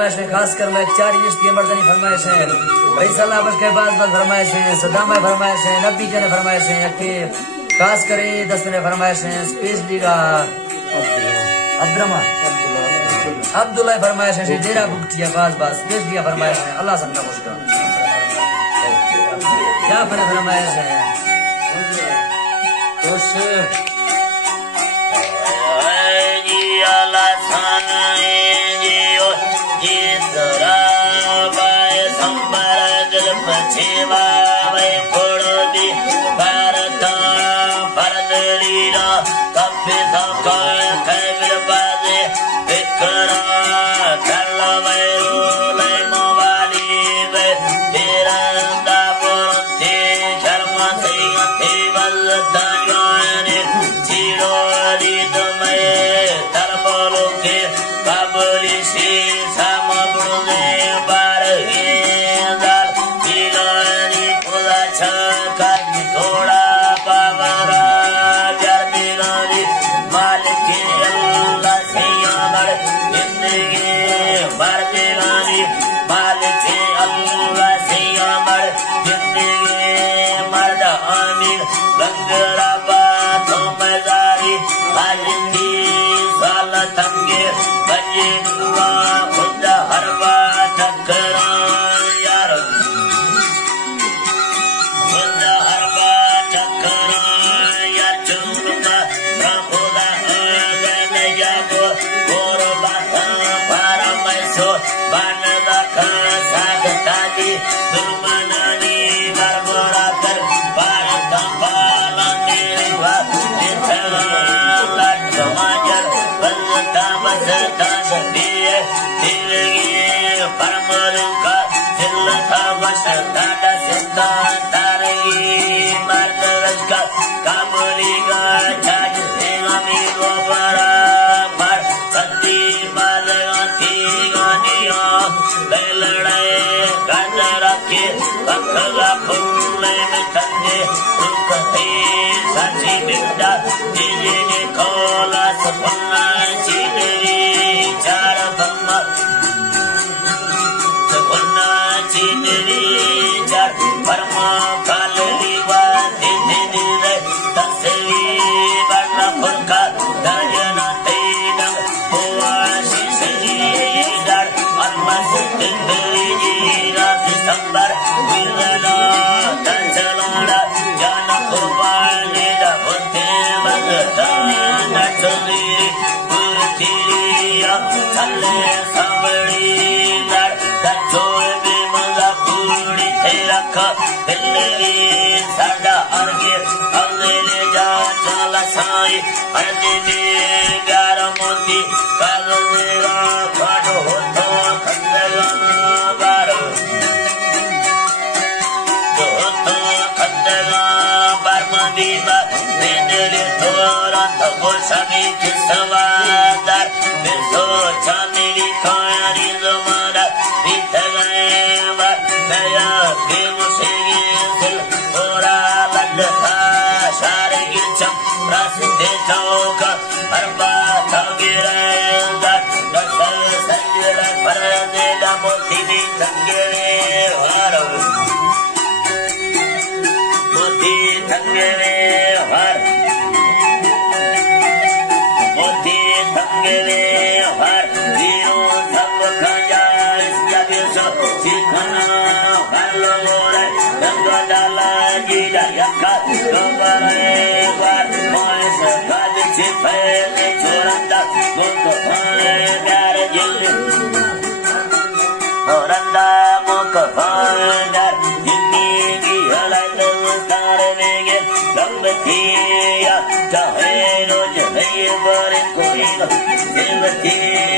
खास कर मैं 4 की मर्दानी फरमाइश है भाई सलाह बस के बाद फरमाइश है सदाम फरमाइश है नबी जन फरमाइश है के खास करे 10 ने फरमाइश है स्पेशली का अब्दुल्ला फरमाइश है डेरा बुकटिया बास बास स्पेशली फरमाइश है अल्लाह सबका मुश्किल क्या फरमाइश है खुश Hãy subscribe cho kênh Ghiền Mì Gõ để không bỏ lỡ những video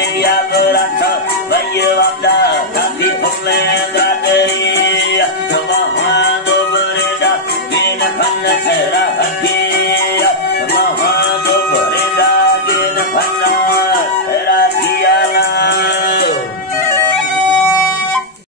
hấp dẫn.